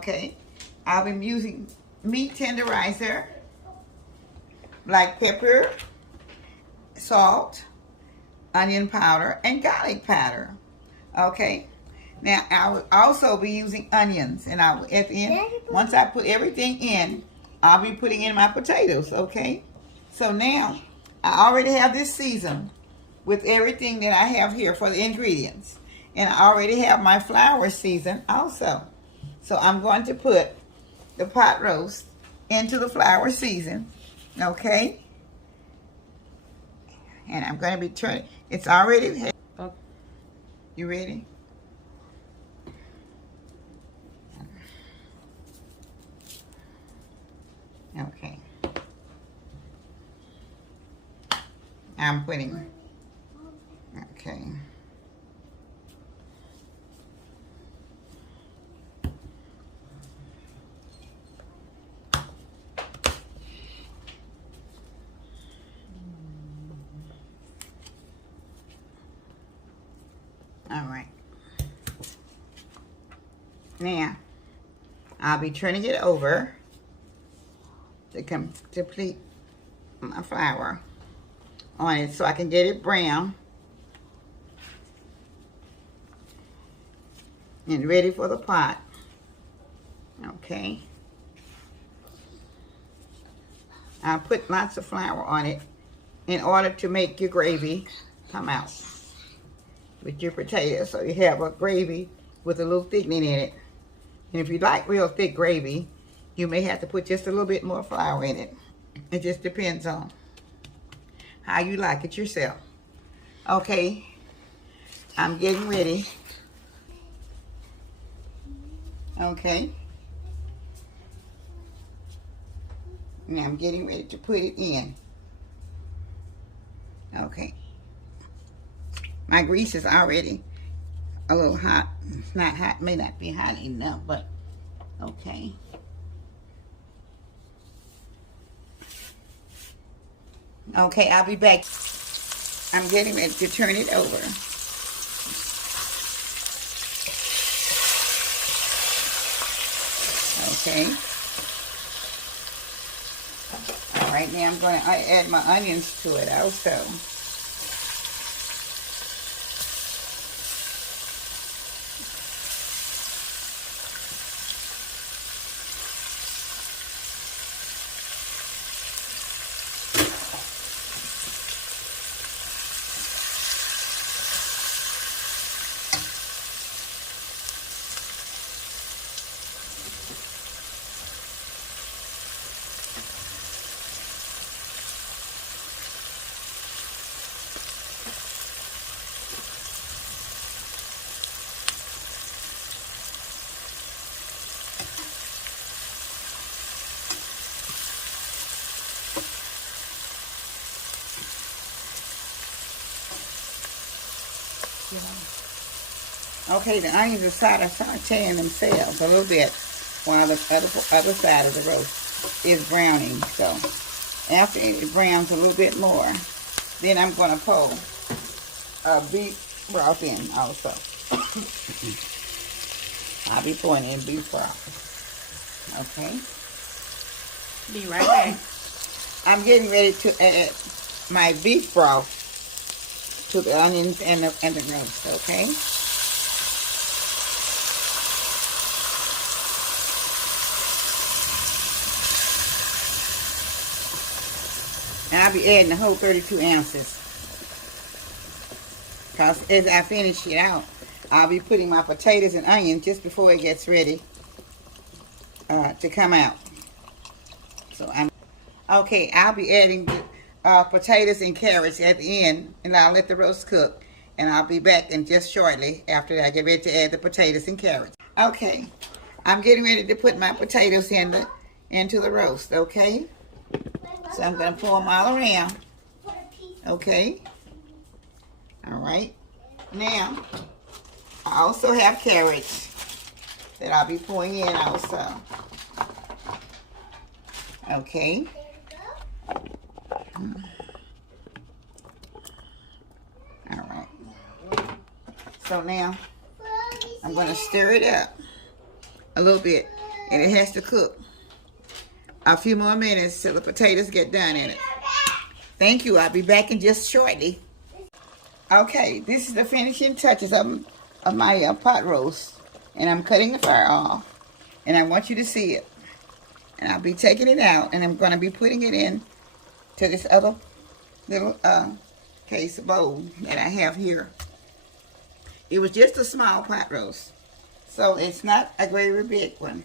Okay, I'll be using meat tenderizer, black pepper, salt, onion powder, and garlic powder. Okay, now I will also be using onions, and I will, at the end, once I put everything in, I'll be putting in my potatoes. Okay, so now I already have this seasoned with everything that I have here for the ingredients, and I already have my flour seasoned also. So I'm going to put the pot roast into the flour season. Okay, and I'm going to be turning. It's already. Okay. You ready? Okay. I'm putting. Okay. All right. Now, I'll be turning it over to complete my flour on it so I can get it brown and ready for the pot. Okay. I'll put lots of flour on it in order to make your gravy come out with your potatoes, so you have a gravy with a little thickening in it. And if you like real thick gravy, you may have to put just a little bit more flour in it. It just depends on how you like it yourself. Okay, I'm getting ready. Okay, now I'm getting ready to put it in. Okay, my grease is already a little hot. It's not hot, may not be hot enough, but okay. Okay, I'll be back. I'm getting ready to turn it over. Okay. All right, now I'm going to add my onions to it also. Okay, the onions are sauteing themselves a little bit while the other side of the roast is browning. So after it browns a little bit more, then I'm going to pour beef broth in also. I'll be pouring in beef broth. Okay. Be right back. I'm getting ready to add my beef broth to the onions and the roast. Okay. And I'll be adding the whole 32 ounces. Because as I finish it out, I'll be putting my potatoes and onions just before it gets ready to come out. So okay, I'll be adding the potatoes and carrots at the end, and I'll let the roast cook. And I'll be back in just shortly after I get ready to add the potatoes and carrots. Okay, I'm getting ready to put my potatoes into the roast, okay? So I'm going to pour them all around. Okay. All right. Now, I also have carrots that I'll be pouring in also. Okay. All right. So now, I'm going to stir it up a little bit And it has to cook a few more minutes till the potatoes get done in it. Thank you. I'll be back in just shortly. Okay, this is the finishing touches of my pot roast. And I'm cutting the fire off. And I want you to see it. And I'll be taking it out. And I'm going to be putting it in to this other little case bowl that I have here. It was just a small pot roast. So it's not a very big one.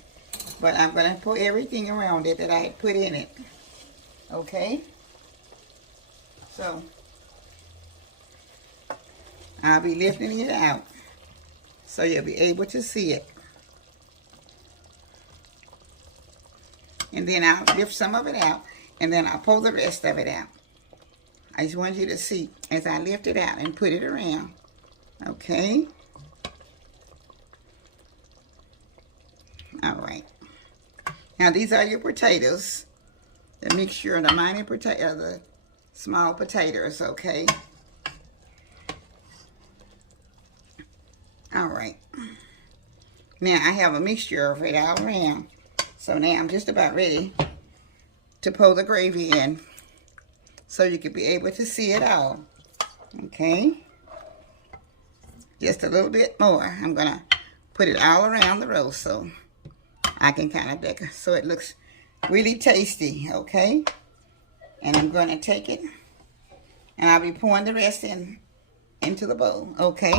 But I'm going to put everything around it that I had put in it. Okay? So, I'll be lifting it out so you'll be able to see it. And then I'll lift some of it out, and then I'll pull the rest of it out. I just want you to see as I lift it out and put it around. Okay? All right. Now, these are your potatoes. The mixture of the minor potato, the small potatoes, okay? All right. Now, I have a mixture of it all around. So now I'm just about ready to pour the gravy in so you can be able to see it all. Okay? Just a little bit more. I'm going to put it all around the roast so I can kind of decorate so it looks really tasty, okay? And I'm going to take it and I'll be pouring the rest into the bowl, okay?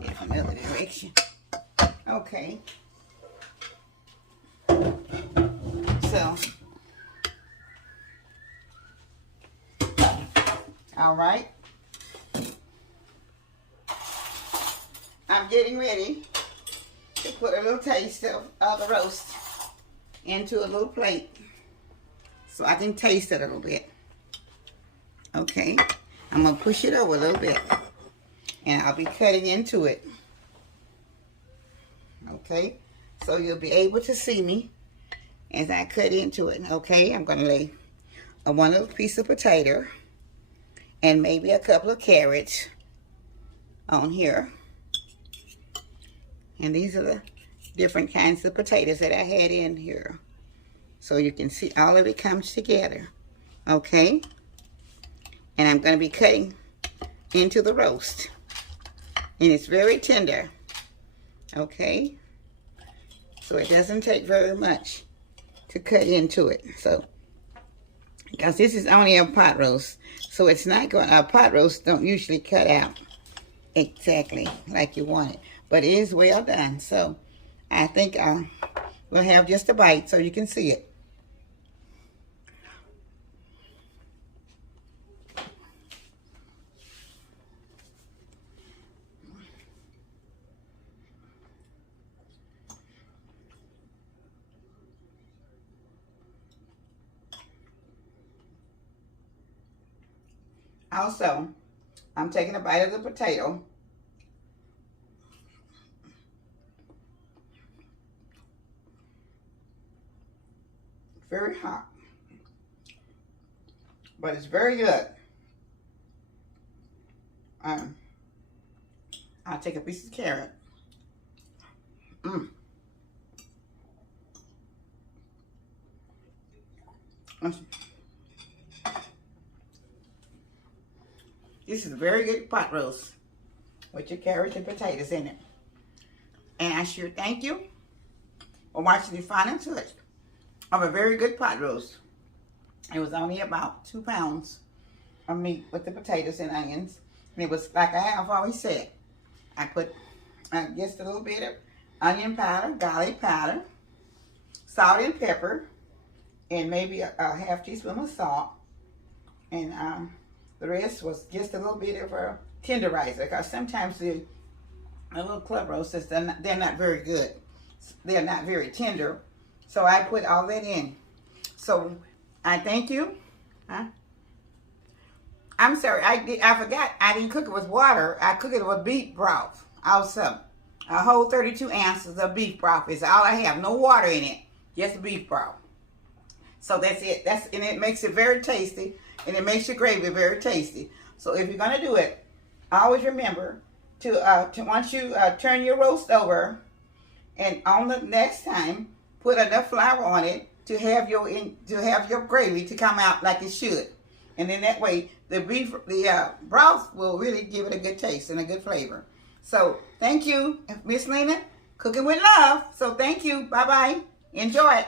Get from the other direction. Okay. So, all right. I'm getting ready to put a little taste of the roast into a little plate so I can taste it a little bit. Okay, I'm going to push it over a little bit and I'll be cutting into it. Okay, so you'll be able to see me as I cut into it. Okay, I'm going to lay one little piece of potato and maybe a couple of carrots on here. And these are the different kinds of potatoes that I had in here. So you can see all of it comes together. Okay? And I'm going to be cutting into the roast. And it's very tender. Okay? So it doesn't take very much to cut into it. So, because this is only a pot roast. So it's not going, a pot roast don't usually cut out exactly like you want it. But it is well done. So I think we'll have just a bite so you can see it. Also, I'm taking a bite of the potato. Very hot, but it's very good. I'll take a piece of carrot. This is a very good pot roast with your carrots and potatoes in it. And I sure thank you for watching the final touch of a very good pot roast. It was only about 2 pounds of meat with the potatoes and onions. And it was like I have always said. I put just a little bit of onion powder, garlic powder, salt and pepper, and maybe a half teaspoon of salt. And the rest was just a little bit of a tenderizer. Because sometimes the little club roasters, they're not very good. They're not very tender. So I put all that in. So I thank you. I'm sorry, I forgot I didn't cook it with water. I cook it with beef broth. Also, a whole 32 ounces of beef broth is all I have. No water in it, just beef broth. So that's it. And it makes it very tasty, and it makes your gravy very tasty. So if you're gonna do it, always remember to once you turn your roast over, And on the next time, put enough flour on it to have your gravy to come out like it should. And then that way, the broth will really give it a good taste and a good flavor. So thank you, Miss Lena, cooking with love. So thank you. Bye bye. Enjoy it.